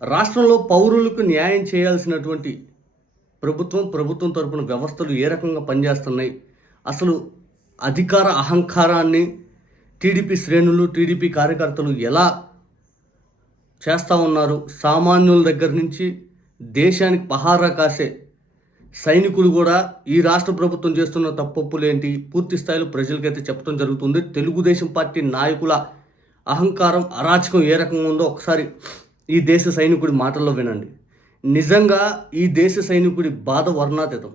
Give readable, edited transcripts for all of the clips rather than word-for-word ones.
రాష్ట్రంలో పౌరులకు న్యాయం చేయాల్సినటువంటి ప్రభుత్వం తరపున వ్యవస్థలు ఏ రకంగా పనిచేస్తున్నాయి, అసలు అధికార అహంకారాన్ని టీడీపీ శ్రేణులు టీడీపీ కార్యకర్తలు ఎలా చేస్తూ ఉన్నారు, సామాన్యుల దగ్గర నుంచి దేశానికి పహారా కాసే సైనికులు కూడా ఈ రాష్ట్ర ప్రభుత్వం చేస్తున్న తప్పులేంటి పూర్తి స్థాయిలో ప్రజలకైతే చెప్పడం జరుగుతుంది. తెలుగుదేశం పార్టీ నాయకుల అహంకారం అరాచకం ఏ రకంగా ఉందో ఒకసారి ఈ దేశ సైనికుడి మాటల్లో వినండి. నిజంగా ఈ దేశ సైనికుడి బాధ వర్ణాతీతం.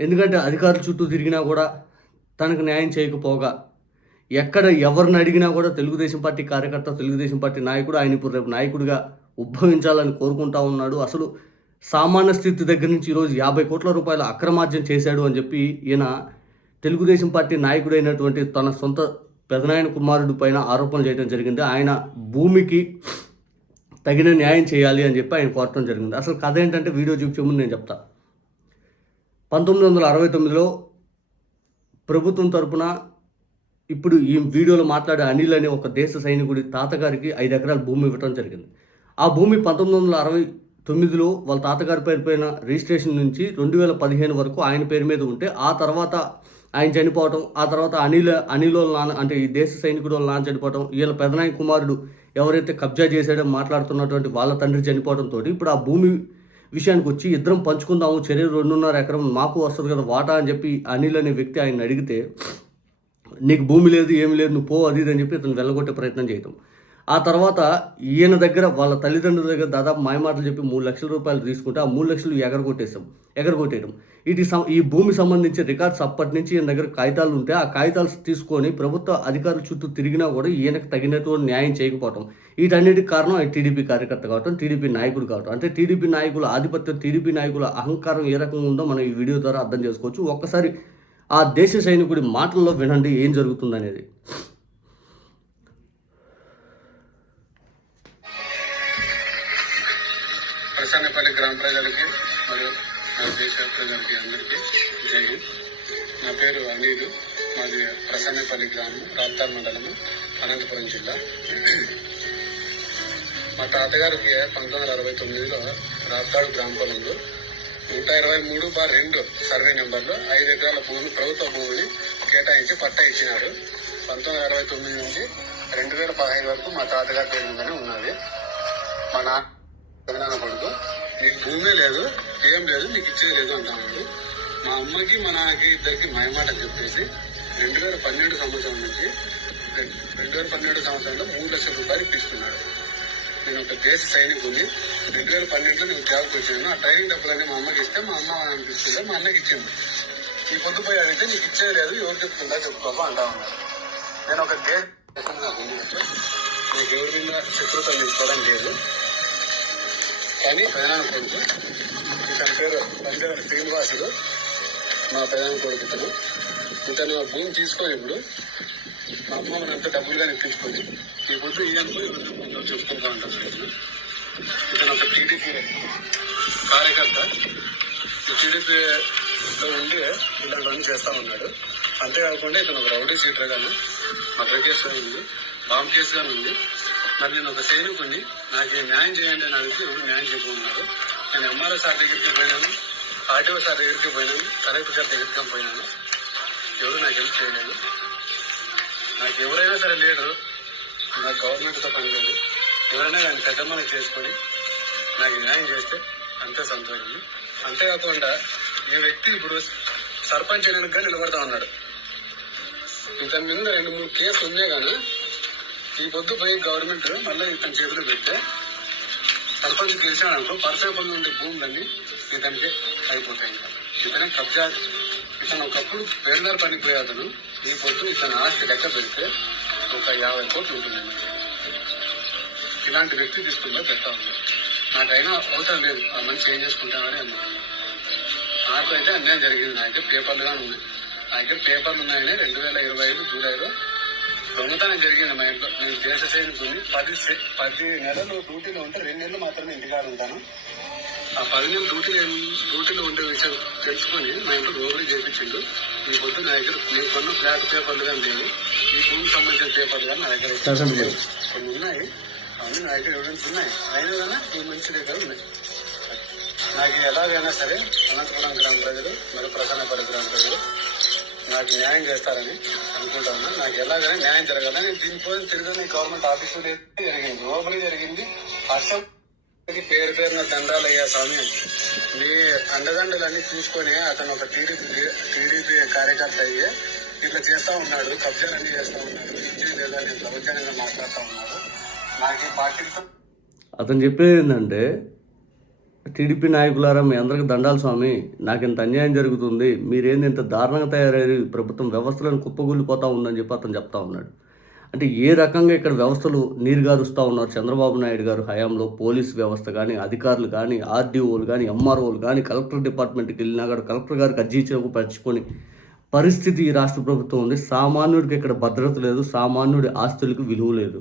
ఎందుకంటే అధికారుల చుట్టూ తిరిగినా కూడా తనకు న్యాయం చేయకపోగా, ఎక్కడ ఎవరిని అడిగినా కూడా తెలుగుదేశం పార్టీ కార్యకర్త, తెలుగుదేశం పార్టీ నాయకుడు ఆయన ఇప్పుడు రేపు నాయకుడిగా ఉద్భవించాలని కోరుకుంటా ఉన్నాడు. అసలు సామాన్య స్థితి దగ్గర నుంచి ఈరోజు 50 కోట్ల రూపాయల అక్రమార్జన చేశాడు అని చెప్పి ఈయన తెలుగుదేశం పార్టీ నాయకుడైనటువంటి తన సొంత పెదనాయన కుమారుడి పైన ఆరోపణలు చేయడం జరిగింది. ఆయన భూమికి తగిన న్యాయం చేయాలి అని చెప్పి ఆయన కోరటం జరిగింది. అసలు కథ ఏంటంటే వీడియో చూపించే ముందు నేను చెప్తా. 1969లో ప్రభుత్వం తరపున ఇప్పుడు ఈ వీడియోలో మాట్లాడే అనిల్ అనే ఒక దేశ సైనికుడి తాతగారికి 5 ఎకరాల భూమి ఇవ్వటం జరిగింది. ఆ భూమి 1969లో వాళ్ళ తాతగారి పేరు పైన రిజిస్ట్రేషన్ నుంచి 2015 వరకు ఆయన పేరు మీద ఉంటే, ఆ తర్వాత ఆయన చనిపోవటం, ఆ తర్వాత అనిల్ వాళ్ళ నాన్న అంటే ఈ దేశ సైనికుడు వాళ్ళ నాన్న చనిపోవటం, వీళ్ళ పెదనాయన కుమారుడు ఎవరైతే కబ్జా చేసాడో మాట్లాడుతున్నటువంటి వాళ్ళ తండ్రి చనిపోవడంతో ఇప్పుడు ఆ భూమి విషయానికి వచ్చి ఇద్దరం పంచుకుందాము, చెరువు 2.5 ఎకరం మాకు వస్తుంది కదా వాటా అని చెప్పి అనిల్ అనే వ్యక్తి ఆయన అడిగితే, నీకు భూమి లేదు ఏమి లేదు నువ్వు పో అది అని చెప్పి ఇతను వెళ్ళగొట్టే ప్రయత్నం చేయటం. ఆ తర్వాత ఈయన దగ్గర వాళ్ళ తల్లిదండ్రుల దగ్గర దాదాపు మాయమాటలు చెప్పి 3 లక్షల రూపాయలు తీసుకుంటే ఆ 3 లక్షలు ఎగరగొట్టేయడం. ఈ భూమి సంబంధించి రికార్డ్స్ అప్పటి నుంచి ఈయన దగ్గర కాగితాలు ఉంటే ఆ కాగితాలు తీసుకొని ప్రభుత్వ అధికారుల చుట్టూ తిరిగినా కూడా ఈయనకు తగినటువంటి న్యాయం చేయకపోవటం. వీటన్నిటికి కారణం టీడీపీ కార్యకర్త కావటం, టీడీపీ నాయకుడు కావటం. అంటే టీడీపీ నాయకుల ఆధిపత్యం, టీడీపీ నాయకుల అహంకారం ఏ రకంగా ఉందో మనం ఈ వీడియో ద్వారా అర్థం చేసుకోవచ్చు. ఒక్కసారి ఆ దేశ సైనికుడి మాటల్లో వినండి ఏం జరుగుతుందనేది. ప్రసన్నపల్లి గ్రామ ప్రజలకి మరియు నా దేశ ప్రజలకి అందరికీ జై హింద్. నా పేరు అనిల్, మాది ప్రసన్నపల్లి గ్రామం, రాప్తార్ మండలము, అనంతపురం జిల్లా. మా తాతగారికి 1969లో రాప్తాడు గ్రామ పొలంలో 123/2 సర్వే నెంబర్లో 5 ఎకరాల భూమి, ప్రభుత్వ భూమిని కేటాయించి పట్టా ఇచ్చినారు. 1969 నుంచి 2015 వరకు మా తాతగారి పేరు మీదనే ఉన్నది. మా నాన్న కొడుకు నీకు భూమే లేదు ఏం లేదు నీకు ఇచ్చే లేదు అంటున్నాడు. మా అమ్మకి మా నాన్నకి ఇద్దరికి మాయమాట చెప్పేసి 2012 సంవత్సరం నుంచి 2012 సంవత్సరంలో 3 లక్షల రూపాయలు ఇప్పిస్తున్నాడు. నేను ఒక దేశ సైనికుని 2012లో నేను జాబ్కి వచ్చాను. ఆ ట్రైనింగ్ డబ్బులన్నీ మా అమ్మకి ఇస్తే మా అమ్మ అనిపిస్తుంటే మా అన్నకి ఇచ్చింది. ఈ పొద్దుపోయి అడిగితే నీకు ఇచ్చేయలేదు ఎవరు చెప్తుందా చెప్పుకోవా అంటా ఉన్నాడు. నేను ఒక దేశం నాకు నీకు ఎవరి మీద శత్రుత్వం తీసుకోవడం లేదు. కానీ ప్రధాన కొడుకు ఇతని పేరు పంచవరి శ్రీనివాసుడు, మా ప్రధాన కొడుకు ఇతను భూమి తీసుకొని ఇప్పుడు మా అమ్మ మనంతా డబ్బులుగా ఎక్కించుకొని ఈ పొద్దు ఈయనకు చెప్పుకుంటా ఉంటాను. ఇతను ఒక టీడీపీ కార్యకర్త, ఈ టీడీపీలో ఉండి ఇలాంటివన్నీ చేస్తా ఉన్నాడు. అంతేకాకుండా ఇతను ఒక రౌడీ సీటర్ గాను, మర్డర్ కేసు గాను ఉంది, బాంబు కేసు గాను ఉంది. మరి నేను ఒక సైనికుని నాకు న్యాయం చేయండి అని అడిగితే ఎవరు న్యాయం చెప్పుకున్నారు. నేను ఎంఆర్ఓ సార్ దగ్గరికి పోయినాను, ఆర్టీఓ సార్ దగ్గరికి పోయినాను, కలెక్టర్ సార్ దగ్గరికి పోయినాను, ఎవరు నాకు హెల్ప్ చేయలేదు. నాకు ఎవరైనా సరే లీడరు, నాకు గవర్నమెంట్తో పని లేదు, ఎవరైనా దాన్ని పెద్ద మనకి చేసుకొని నాకు న్యాయం చేస్తే అంతే సంతోషం. అంతేకాకుండా ఈ వ్యక్తి ఇప్పుడు సర్పంచ్ ఎన్నికగా నిలబడతా ఉన్నాడు. ఇతని మీద 2-3 కేసులు ఉన్నాయి. కానీ ఈ పొద్దు పోయి గవర్నమెంట్ మళ్ళీ ఇతని చేతులు పెడితే సర్పంచ్ గెలిచాడనుకో పరసేపల్లి ఉండే భూములన్నీ ఇతనికి అయిపోతాయి. ఇతనే కబ్జా. ఇతను ఒకప్పుడు పేరుదారు పనికి పోయాదను ఈ పొద్దు ఇతని ఆస్తి లెక్క పెడితే ఒక 50 కోట్లు ఉంటుంది. ఇలాంటి వ్యక్తి తీసుకుంటే పెడతా ఉంది. నాకైనా అవసరం లేదు, ఆ మనిషి ఏం చేసుకుంటామని అన్నాను. నాకు అయితే అన్యాయం జరిగింది. నా దగ్గర పేపర్లు కానీ ఉన్నాయి. నా దగ్గర పేపర్లు ఉన్నాయని 2025 జూలైలో దొంగతనం జరిగింది మా ఇంట్లో. నేను దేశ సైనికుని 10 నెలలు డ్యూటీలో ఉంటే 2 నెలలు మాత్రమే ఇంటికాడ ఉంటాను. ఆ 10 నెలలు డ్యూటీలో ఉండే విషయం తెలుసుకుని మా ఇంట్లో రోబరీ చేయించిండు. ఈ పొద్దు నా దగ్గర నేను కొన్న ఫ్లాట్ పేపర్లు కానీ లేవు, ఈ భూమికి సంబంధించిన పేపర్లు కానీ నా దగ్గర కొన్ని ఉన్నాయి. ఆ అన్ని నాకు ఎవిడెన్స్ ఉన్నాయి, అయినా కానీ ఈ మంచి దగ్గర ఉన్నాయి. నాకు ఎలాగైనా సరే అనంతపురం గ్రామ ప్రజలు మరియు ప్రసన్నపల్లి గ్రామ ప్రజలు నాకు న్యాయం చేస్తారని అనుకుంటా ఉన్నా. నాకు ఎలాగైనా న్యాయం జరగాలని దీనికోసం తిరగని గవర్నమెంట్ ఆఫీసులు జరిగింది, రోబరీ జరిగింది. హర్షం పేరు పేరున దండాలయ్యా స్వామి, మీ అండదండలన్నీ చూసుకొని అతను ఒక టీడీపీ కార్యకర్త అయ్యి ఇట్లా చేస్తా ఉన్నాడు, కబ్జాలన్నీ చేస్తా ఉన్నాడు, ఇచ్చేది లేదా నేను దౌర్జన్యంగా మాట్లాడుతూ ఉన్నాడు. నాకు ఈ పార్టీతో అతను చెప్పేది ఏంటంటే, టీడీపీ నాయకులారా మీ అందరికి దండాలు స్వామి, నాకు ఇంత అన్యాయం జరుగుతుంది, మీరేంది ఇంత దారుణంగా తయారయ్యారు, ఈ ప్రభుత్వం వ్యవస్థలను కుప్పగూలిపోతూ ఉందని చెప్పి అతను చెప్తా ఉన్నాడు. అంటే ఏ రకంగా ఇక్కడ వ్యవస్థలు నీరుగారుస్తూ ఉన్నారు చంద్రబాబు నాయుడు గారు హయాంలో. పోలీస్ వ్యవస్థ కానీ, అధికారులు కానీ, ఆర్డీఓలు కానీ, ఎంఆర్ఓలు కానీ, కలెక్టర్ డిపార్ట్మెంట్కి వెళ్ళినా కూడా కలెక్టర్ గారికి అర్జీచేపు పరుచుకొని పరిస్థితి ఈ రాష్ట్ర ప్రభుత్వం ఉంది. సామాన్యుడికి ఇక్కడ భద్రత లేదు, సామాన్యుడి ఆస్తులకు విలువ లేదు.